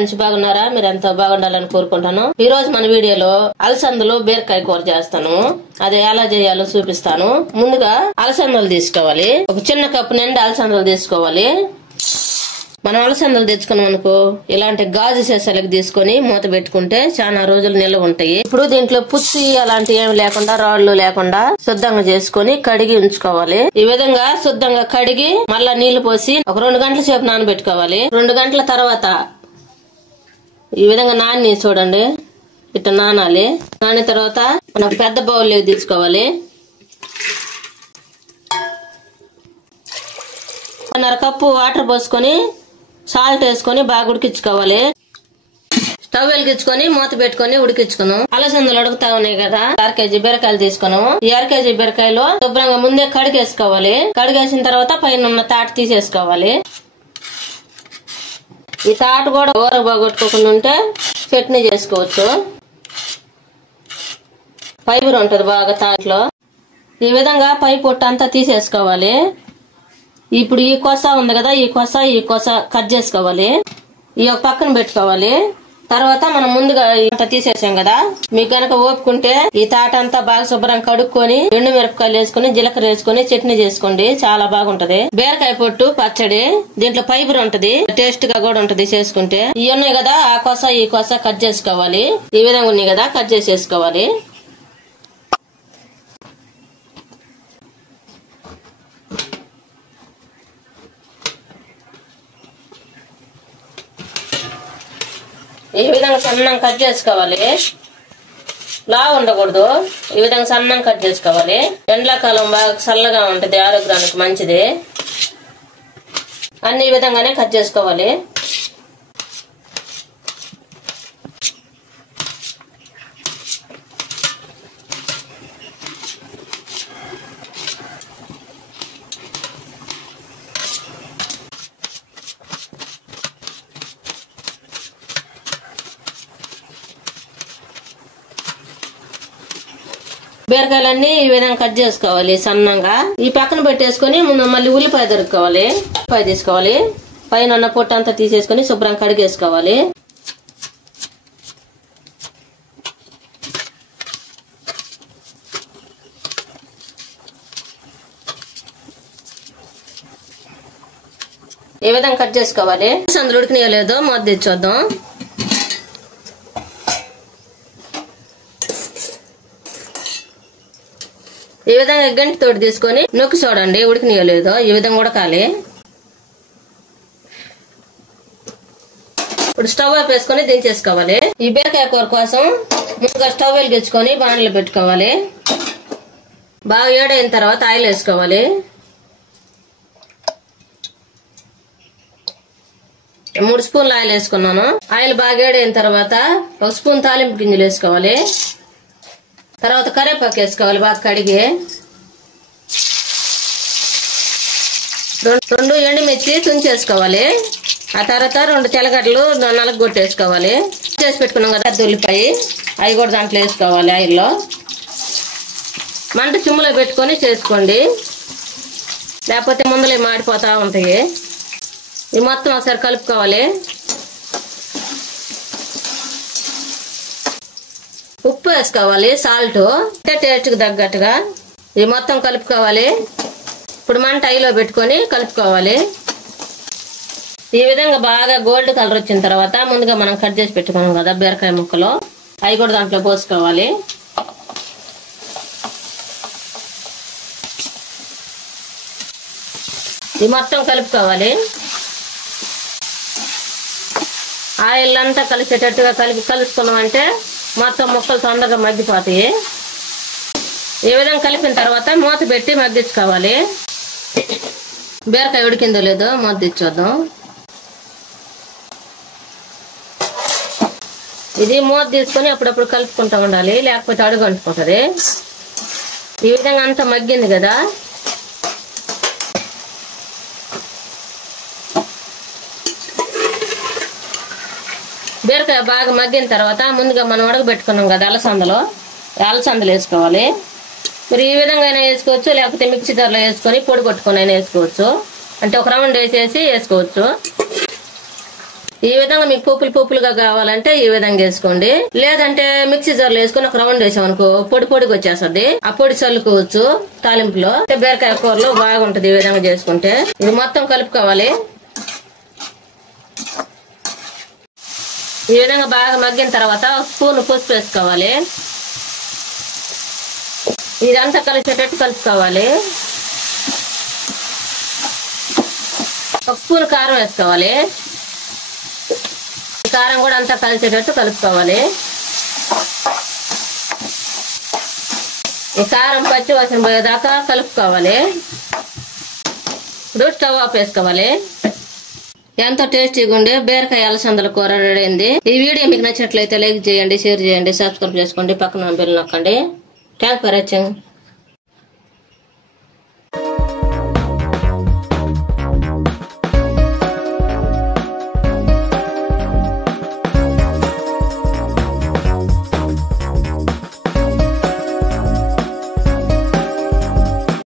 Friends, బాగున్నారా? మీరు ఎంతో బాగుండాలని కోరుకుంటాను. ఈ రోజు మన వీడియోలో అలసందలు బీరకాయ కూర చేస్తాను. అది ఎలా చేయాలో చూపిస్తాను. ముందుగా అలసందలు తీసుకోవాలి. ఒక చిన్న కప్పు నిండా అలసందలు తీసుకోవాలి. మనం అలసందలు తెచ్చుకున్నాం అనుకో, ఇలాంటి గాజు సీసాలకు తీసుకొని మూత పెట్టుకుంటే చాలా రోజులు నిల్వ ఉంటాయి. ఇప్పుడు దీంట్లో పుచ్చి అలాంటి ఏమి లేకుండా, రాళ్లు లేకుండా శుద్ధంగా చేసుకొని కడిగి ఉంచుకోవాలి. ఈ విధంగా శుద్ధంగా కడిగి మళ్ళా నీళ్లు పోసి ఒక 2 గంటల సేపు నానబెట్టుకోవాలి. 2 గంటల తర్వాత ఈ విధంగా నాని చూడండి, ఇట్లా నానాలి. నానిన తర్వాత మనం పెద్ద బౌల్ తీసుకోవాలి. 1.5 కప్పు వాటర్ పోసుకొని సాల్ట్ వేసుకొని బాగా ఉడికించుకోవాలి. స్టవ్ వెలిగించుకొని మూత పెట్టుకొని ఉడికించుకున్నాం. అలసందలు ఉడుకుతా ఉన్నాయి కదా, 1/2 కేజీ బీరకాయలు తీసుకున్నాం. ఈ 1/2 కేజీ బీరకాయలు శుభ్రంగా ముందే కడిగేసుకోవాలి. కడిగేసిన తర్వాత పైన ఉన్న తాట తీసేసుకోవాలి. ఈ తాట కూడా ఊర బాగొట్టుకోకుండా ఉంటే చట్నీ చేసుకోవచ్చు. ఫైబర్ ఉంటది బాగా తాటలో. ఈ విధంగా పై పొట్టు అంతా తీసేసుకోవాలి. ఇప్పుడు ఈ కొస ఉంది కదా, ఈ కొస కట్ చేసుకోవాలి. ఈ ఒక పక్కన పెట్టుకోవాలి. తర్వాత మనం ముందుగా ఇంత తీసేసాం కదా, మీకు గనక ఓపుకుంటే ఈ తాట అంతా బాగా శుభ్రంగా కడుక్కొని ఎండు మిరపకాయలు వేసుకుని జీలకర్ర వేసుకుని చట్నీ చేసుకోండి, చాలా బాగుంటది. బీరకాయ పొట్టు పచ్చడి, దీంట్లో ఫైబర్ ఉంటది, టేస్ట్ గా కూడా ఉంటది చేసుకుంటే. ఇవి ఉన్నాయి కదా, ఆ కొస ఈ కొస కట్ చేసుకోవాలి. ఈ విధంగా ఉన్నాయి కదా, కట్ చేసేసుకోవాలి. ఈ విధంగా సన్నంగా కట్ చేసుకోవాలి. లావు ఉండకూడదు. ఈ విధంగా సన్నంగా కట్ చేసుకోవాలి. ఎండాకాలం బాగా చల్లగా ఉంటది, ఆరోగ్యానికి మంచిది. అన్ని ఈ విధంగానే కట్ చేసుకోవాలి. బీరకాయలన్నీ ఈ విధంగా కట్ చేసుకోవాలి సన్నంగా. ఈ పక్కన పెట్టేసుకొని ముందు మళ్ళీ ఉల్లిపాయ దొరుకుకోవాలి. ఉల్లిపాయ తీసుకోవాలి. పైన ఉన్న పొట్టు అంతా తీసేసుకొని శుభ్రంగా కడిగేసుకోవాలి. ఈ విధంగా కట్ చేసుకోవాలి. అందులో ఉడికినలేదో మూత తెచ్చొద్దాం. ఈ విధంగా గంటితోటి తీసుకొని నొక్కి చూడండి, ఉడికినలేదో. ఈ విధంగా ఉడకాలి. ఇప్పుడు స్టవ్ ఆఫ్ వేసుకొని దించేసుకోవాలి. ఈ బీరకాయ కూర కోసం ముందుగా స్టవ్ వెలిగించుకొని బాణలు పెట్టుకోవాలి. బాగా వేడైన తర్వాత ఆయిల్ వేసుకోవాలి. 3 స్పూన్లు ఆయిల్ వేసుకున్నాను. ఆయిల్ బాగా వేడైన తర్వాత 1 స్పూన్ తాలింపు గింజలు వేసుకోవాలి. తర్వాత కరివేపాకు వేసుకోవాలి బాగా కడిగి. 2 ఎండుమిర్చి తుంచేసుకోవాలి. ఆ తర్వాత 2 తెల్లగడ్డలు నలగొట్టేసుకోవాలి. చేసి పెట్టుకున్నాం కదా ఉల్లిపాయ, అవి కూడా దాంట్లో వేసుకోవాలి. ఆయిల్లో మంట చిమ్ములో పెట్టుకొని చేసుకోండి, లేకపోతే ముందులే మాడిపోతా ఉంటాయి. ఇది మొత్తం ఒకసారి కలుపుకోవాలి. ఉప్పు వేసుకోవాలి, సాల్ట్ టేస్ట్ కి తగ్గట్టుగా. ఇది మొత్తం కలుపుకోవాలి. ఇప్పుడు మంట హైలో పెట్టుకొని కలుపుకోవాలి. ఈ విధంగా బాగా గోల్డ్ కలర్ వచ్చిన తర్వాత ముందుగా మనం కట్ చేసి పెట్టుకున్నాం కదా బీరకాయ ముక్కలు, అవి కూడా దాంట్లో పోసుకోవాలి. ఇది మొత్తం కలుపుకోవాలి. ఆయిల్ అంతా కలిసేటట్టుగా కలుపుకున్నాం అంటే మొత్తం ముక్కలు తొందరగా మగ్గిపోతాయి. ఈ విధంగా కలిపిన తర్వాత మూత పెట్టి మగ్గించుకోవాలి. బీరకాయ ఉడికిందో లేదో మూత తెచ్చొద్దాం. ఇది మూత తీసుకొని అప్పుడప్పుడు కలుపుకుంటూ ఉండాలి, లేకపోతే అడుగు అంటుకుంటది. ఈ విధంగా అంతా మగ్గింది కదా, బీరకాయ బాగా మగ్గిన తర్వాత ముందుగా మనం ఉడకబెట్టుకున్నాం కదా అలసందలు వేసుకోవాలి. మీరు ఈ విధంగా అయినా వేసుకోవచ్చు, లేకపోతే మిక్సీ జార్లో వేసుకొని పొడి కొట్టుకొని అయినా వేసుకోవచ్చు. అంటే ఒక రౌండ్ వేసేసి వేసుకోవచ్చు. ఈ విధంగా మీకు పోపులుగా కావాలంటే ఈ విధంగా వేసుకోండి. లేదంటే మిక్సీ జార్లో వేసుకుని ఒక రౌండ్ వేసామనుకో పొడి పొడిగా వచ్చేస్తుంది. ఆ పొడి చల్లుకోవచ్చు తాలింపులో. బీరకాయ కూరలో బాగుంటది ఈ విధంగా చేసుకుంటే. ఇది మొత్తం కలుపుకోవాలి. ఈ విధంగా బాగా మగ్గిన తర్వాత స్పూన్ పసుపు వేసుకోవాలి. ఇదంతా కలిసేటట్టు కలుపుకోవాలి. ఒక స్పూన్ కారం వేసుకోవాలి. కారం కూడా అంతా కలిసేటట్టు కలుపుకోవాలి. ఈ కారం పచ్చి వాసన పోయేదాకా కలుపుకోవాలి. ఇప్పుడు స్టవ్ ఆఫ్ వేసుకోవాలి. ఎంతో టేస్టీగా ఉండే బీరకాయ అలసందల కూర రెడీ అయింది. ఈ వీడియో మీకు నచ్చినట్లయితే లైక్ చేయండి, షేర్ చేయండి, సబ్స్క్రైబ్ చేసుకోండి, పక్కన బెల్ నొక్కండి. Thanks for watching.